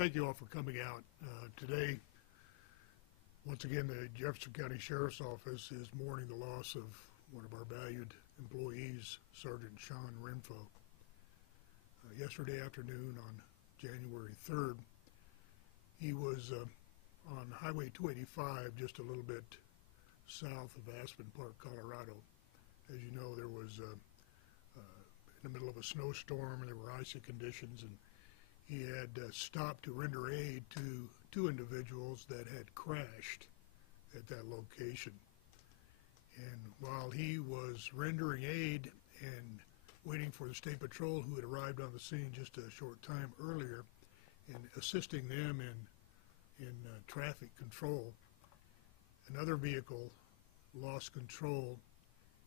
Thank you all for coming out. Today, once again, the Jefferson County Sheriff's Office is mourning the loss of one of our valued employees, Sergeant Sean Renfro. Yesterday afternoon on January 3rd, he was on Highway 285, just a little bit south of Aspen Park, Colorado. As you know, there was in the middle of a snowstorm, and there were icy conditions, and he had stopped to render aid to two individuals that had crashed at that location. And while he was rendering aid and waiting for the State Patrol, who had arrived on the scene just a short time earlier, and assisting them in traffic control, another vehicle lost control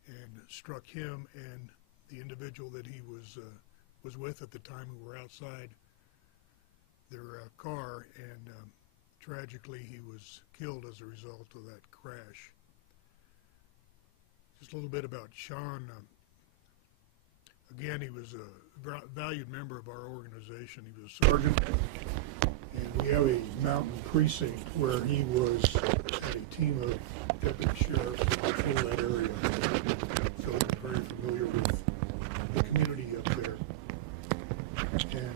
and struck him and the individual that he was with at the time, who were outside their car, and tragically he was killed as a result of that crash. Just a little bit about Sean. Again, he was a valued member of our organization. He was a sergeant, and we have a mountain precinct where he had a team of deputy sheriffs to patrol that area. So he's very familiar with the community up there. And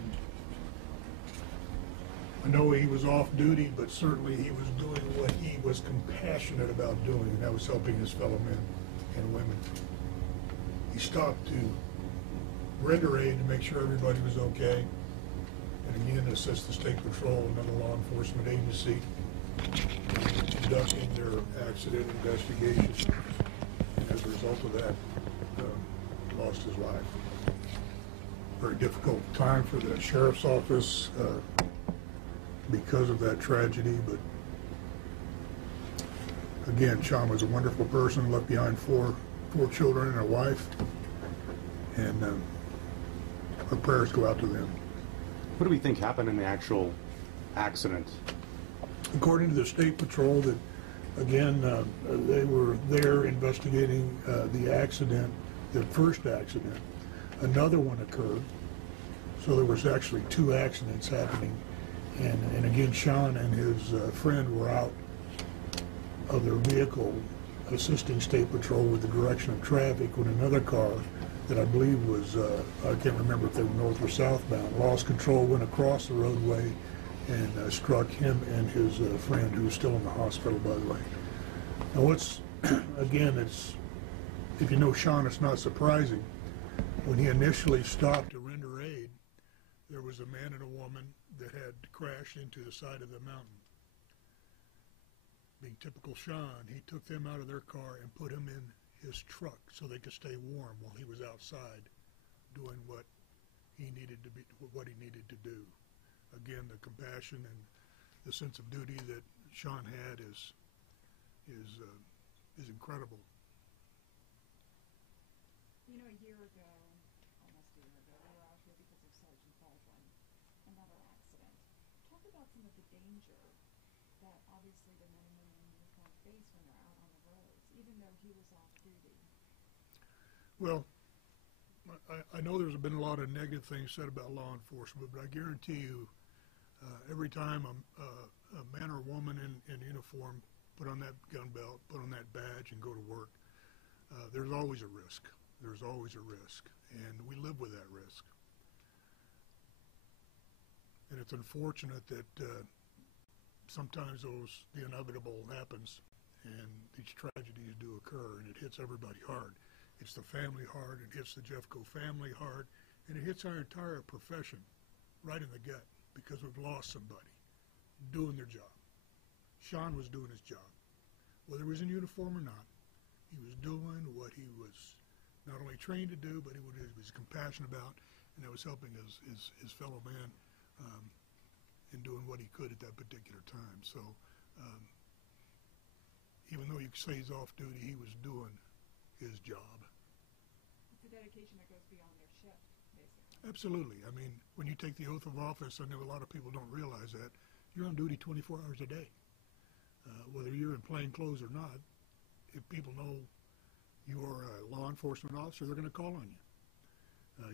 I know he was off duty, but certainly he was doing what he was compassionate about doing, and that was helping his fellow men and women. He stopped to render aid to make sure everybody was okay, and again assist the State Patrol and another law enforcement agency in conducting their accident investigation, and as a result of that, lost his life. Very difficult time for the Sheriff's Office because of that tragedy, but again, Sean was a wonderful person, left behind four children and a wife, and our prayers go out to them. What do we think happened in the actual accident? According to the State Patrol, that again, they were there investigating the accident, the first accident. Another one occurred, so there was actually two accidents happening. And again, Sean and his friend were out of their vehicle assisting State Patrol with the direction of traffic when another car that I believe was, I can't remember if they were north or southbound, lost control, went across the roadway and struck him and his friend, who was still in the hospital, by the way. Now what's, again, if you know Sean, it's not surprising. When he initially stopped to render aid, there was a man and a woman that had crashed into the side of the mountain. Being typical Sean, he took them out of their car and put him in his truck so they could stay warm while he was outside doing what he needed to do. Again, the compassion and the sense of duty that Sean had is incredible. You know, a year ago, almost a year ago, we were out here because of Sergeant Baldwin, another accident. Talk about some of the danger that obviously the men and women in uniform face when they're out on the roads, even though he was off duty. Well, I know there's been a lot of negative things said about law enforcement, but I guarantee you, every time a man or woman in uniform put on that gun belt, put on that badge, and go to work, there's always a risk. There's always a risk, and we live with that risk. And it's unfortunate that sometimes the inevitable happens, and these tragedies do occur, and it hits everybody hard. It's the family hard, it hits the Jeffco family hard, and it hits our entire profession right in the gut, because we've lost somebody doing their job. Sean was doing his job. Whether he was in uniform or not, he was doing what he was not only trained to do, but he was compassionate about, and that was helping his fellow man in doing what he could at that particular time. So even though you say he's off duty, he was doing his job. It's a dedication that goes beyond their shift, basically. Absolutely. I mean, when you take the oath of office, I know a lot of people don't realize that, you're on duty 24 hours a day. Whether you're in plain clothes or not, if people know you're a law enforcement officer, they're going to call on you.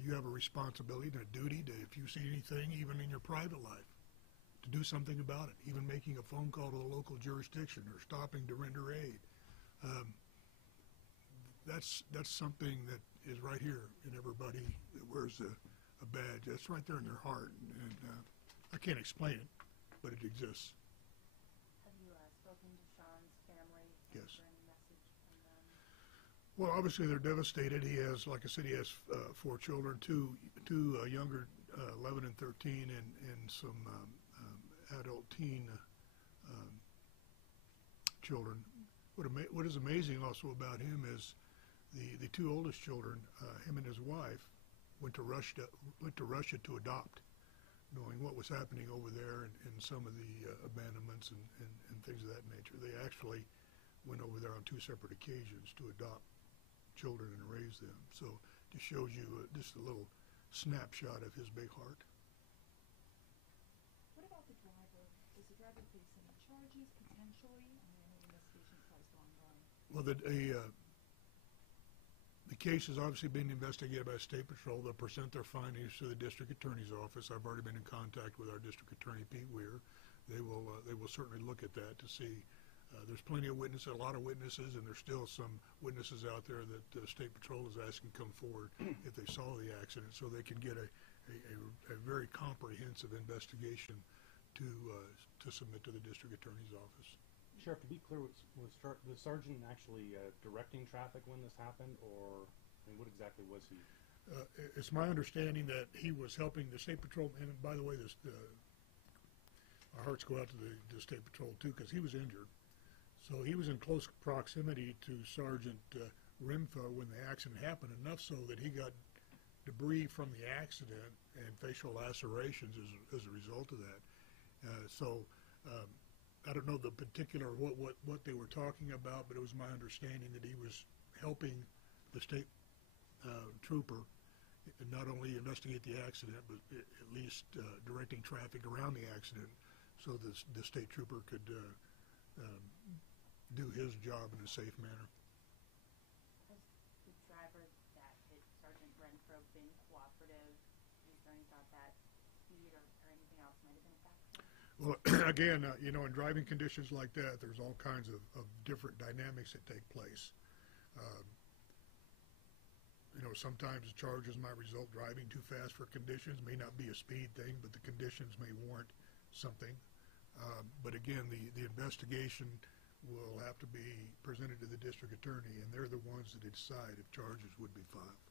You have a responsibility and a duty to, if you see anything, even in your private life, do something about it, even making a phone call to the local jurisdiction or stopping to render aid. That's something that is right here in everybody that wears a badge. That's right there in their heart, and I can't explain it, but it exists. Have you spoken to Sean's family? Yes. Is there any message from them? Well, obviously they're devastated. He has, like I said, he has 4 children, two younger, 11 and 13, and some adult teen children. What is amazing also about him is the 2 oldest children, him and his wife, went to Russia to adopt, knowing what was happening over there and some of the abandonments and things of that nature. They actually went over there on 2 separate occasions to adopt children and raise them. So it shows you just a little snapshot of his big heart. What about the driver? Does the driver face any charges potentially? I mean, I know the investigation is probably still ongoing. Well, the case is obviously being investigated by State Patrol. They'll present their findings to the District Attorney's Office. I've already been in contact with our District Attorney, Pete Weir. They will certainly look at that to see. There's plenty of witnesses, a lot of witnesses, and there's still some witnesses out there that State Patrol is asking come forward if they saw the accident, so they can get a very comprehensive investigation to submit to the District Attorney's Office. Sheriff, to be clear, was the sergeant actually directing traffic when this happened, or what exactly was he? It's my understanding that he was helping the State Patrol, and by the way, our hearts go out to the State Patrol too, because he was injured. So he was in close proximity to Sergeant Renfro when the accident happened, enough so that he got debris from the accident and facial lacerations as a result of that. I don't know the particular what they were talking about, but it was my understanding that he was helping the state trooper not only investigate the accident, but at least directing traffic around the accident so the state trooper could do his job in a safe manner. Has the driver that hit Sergeant Renfro been cooperative? Is there any thought that speed or anything else might have been a factor? Well, again, in driving conditions like that, there's all kinds of different dynamics that take place. Sometimes charges might result driving too fast for conditions. May not be a speed thing, but the conditions may warrant something. But again, the investigation will have to be presented to the district attorney, and they're the ones that decide if charges would be filed.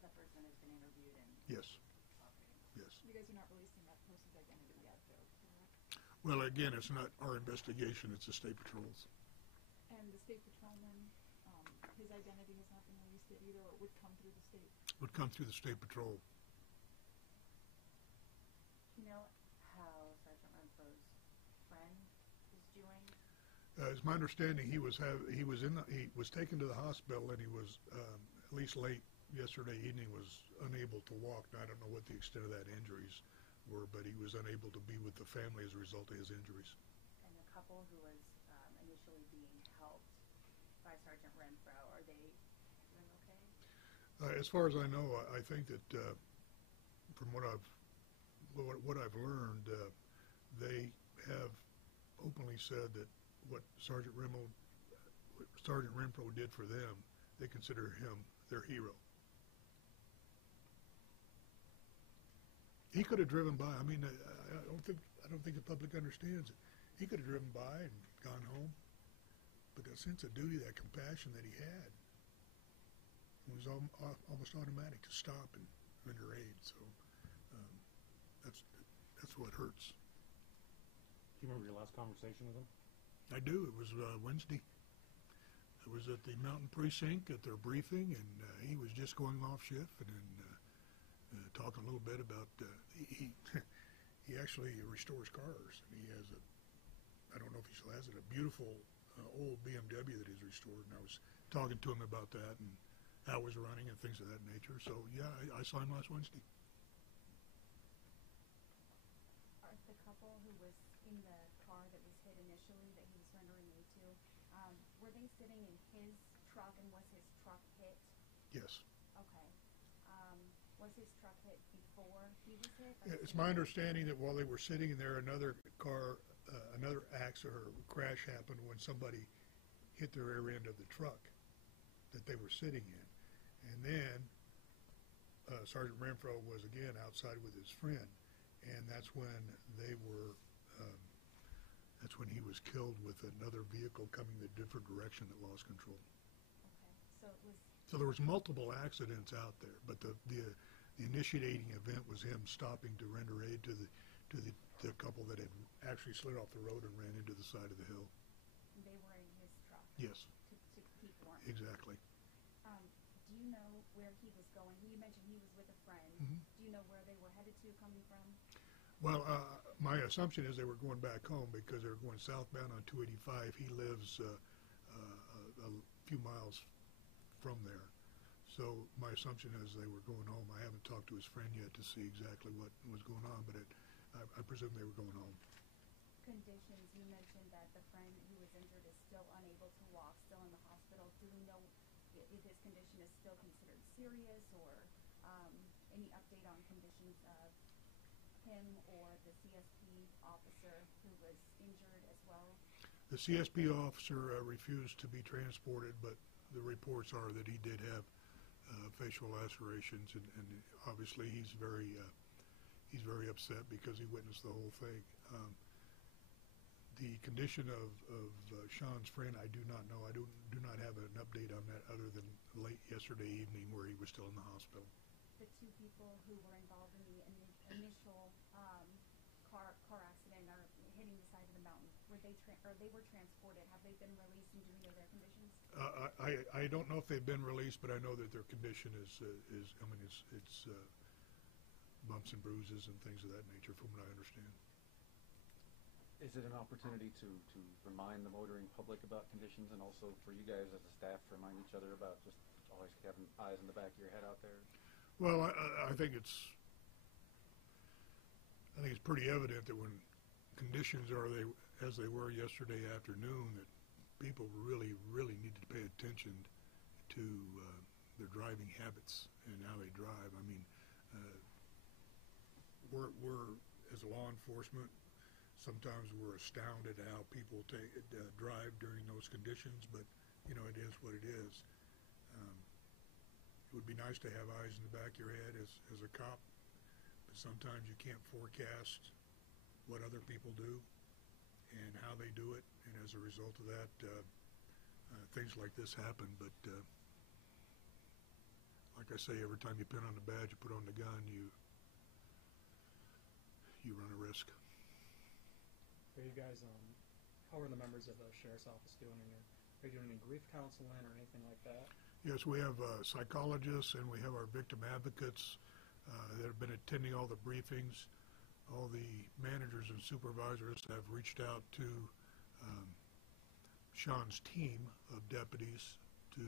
That person has been interviewed and Yes, cooperating. yes. You guys are not releasing that person's identity yet, though, correct? Well, again, it's not our investigation, it's the State Patrol's. And the state patrolman, his identity has not been released yet either, or it would come through the state? Would come through the State Patrol. Do you know how Sergeant Renfro's friend is doing? It's my understanding he was taken to the hospital, and he was at least late yesterday evening was unable to walk. Now, I don't know what the extent of that injuries were, but he was unable to be with the family as a result of his injuries. And the couple who was initially being helped by Sergeant Renfro, are they doing okay? As far as I know, I think that from what I've learned, they have openly said that what Sergeant Renfro did for them, they consider him their hero. He could have driven by. I mean, I don't think the public understands it. He could have driven by and gone home, but that sense of duty, that compassion that he had, it was almost automatic to stop and render aid. So that's what hurts. Do you remember your last conversation with him? I do. It was Wednesday. I was at the Mountain Precinct at their briefing, and he was just going off shift and talking a little bit about he actually restores cars. And he has I don't know if he still has it, a beautiful old BMW that he's restored. And I was talking to him about that and how it was running and things of that nature. So yeah, I saw him last Wednesday. Are the couple who was in the car that was hit initially that he was rendering aid to, were they sitting in his truck, and was his truck hit? Yes. Okay. Was his truck hit before he was hit? Yeah, it's my understanding that while they were sitting there, another car, another accident or crash happened when somebody hit the rear end of the truck that they were sitting in. And then Sergeant Renfro was again outside with his friend, and that's when they were, that's when he was killed with another vehicle coming a different direction that lost control. Okay, so it was, So there was multiple accidents out there, but the initiating event was him stopping to render aid to the couple that had actually slid off the road and ran into the side of the hill. they were in his truck Yes, to keep warm. exactly. Do you know where he was going? You mentioned he was with a friend. Mhm. Do you know where they were headed to, coming from? Well, my assumption is they were going back home because they were going southbound on 285. He lives a few miles from there. So my assumption is they were going home. I haven't talked to his friend yet to see exactly what was going on, but I presume they were going home. Conditions, you mentioned that the friend who was injured is still unable to walk, still in the hospital. Do we know if his condition is still considered serious, or any update on conditions of him or the CSP officer who was injured as well? The CSP officer refused to be transported, but the reports are that he did have facial lacerations, and obviously he's very upset because he witnessed the whole thing. The condition of Sean's friend, I do not know. I do not have an update on that other than late yesterday evening where he was still in the hospital. The two people who were involved in the initial car accident or hitting the side of the mountain, they were transported? Have they been released, and do we know their conditions? I don't know if they've been released, but I know that their condition is I mean, it's bumps and bruises and things of that nature, from what I understand. Is it an opportunity to remind the motoring public about conditions, and also for you guys as a staff to remind each other about just always having eyes in the back of your head out there? Well, I think it's pretty evident that when conditions are as they were yesterday afternoon, that people really need to pay attention to their driving habits and how they drive. I mean, we're as law enforcement, sometimes we're astounded at how people drive during those conditions, but you know, it is what it is. It would be nice to have eyes in the back of your head as a cop, but sometimes you can't forecast what other people do and how they do it, and as a result of that, things like this happen. But like I say, every time you pin on the badge, you put on the gun, you run a risk. Are you guys, how are the members of the sheriff's office doing? Are you doing any grief counseling or anything like that? Yes, we have psychologists, and we have our victim advocates that have been attending all the briefings. All the managers and supervisors have reached out to Sean's team of deputies to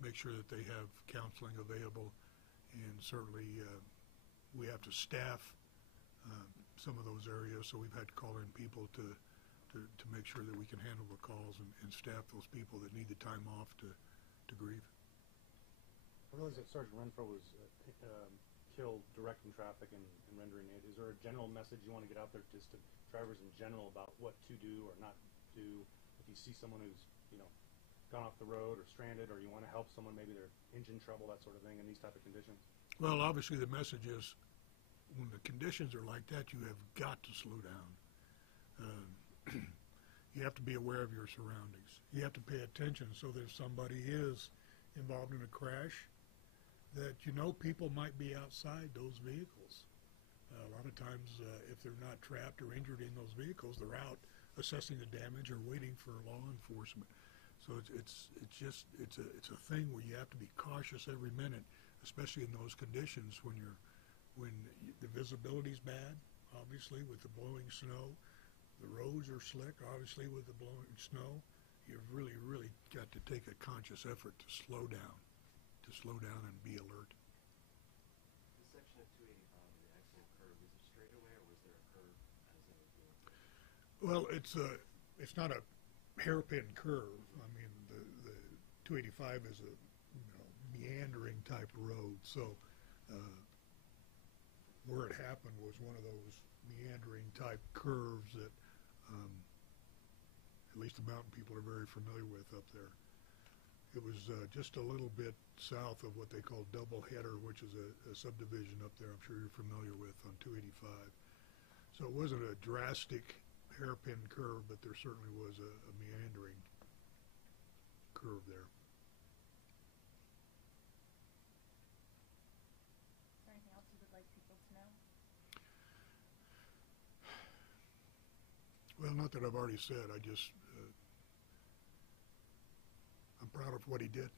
make sure that they have counseling available, and certainly we have to staff some of those areas, so we've had to call in people to make sure that we can handle the calls and staff those people that need the time off to grieve. I realize that Sergeant Renfro was killed directing traffic and rendering aid. Is there a general message you want to get out there just to drivers in general about what to do or not do if you see someone who's, you know, gone off the road or stranded, or you want to help someone, maybe they're engine trouble, that sort of thing, in these type of conditions? Well, obviously the message is when the conditions are like that, you have got to slow down. You have to be aware of your surroundings. You have to pay attention so that if somebody is involved in a crash, that you know people might be outside those vehicles. A lot of times, if they're not trapped or injured in those vehicles, they're out assessing the damage or waiting for law enforcement. So it's a thing where you have to be cautious every minute, especially in those conditions when the visibility's bad, obviously with the blowing snow. The roads are slick, obviously with the blowing snow. You've really got to take a conscious effort to slow down and be alert. The section of 285 where the accident occurred, was it straightaway or was there a curve as they were doing it? Well, it's not a hairpin curve. I mean, the 285 is a meandering type road, so where it happened was one of those meandering type curves that at least the mountain people are very familiar with up there. It was just a little bit south of what they call Double Header, which is a subdivision up there I'm sure you're familiar with on 285. So it wasn't a drastic hairpin curve, but there certainly was a meandering curve there. Is there anything else you would like people to know? Well, not that I've already said. I'm proud of what he did.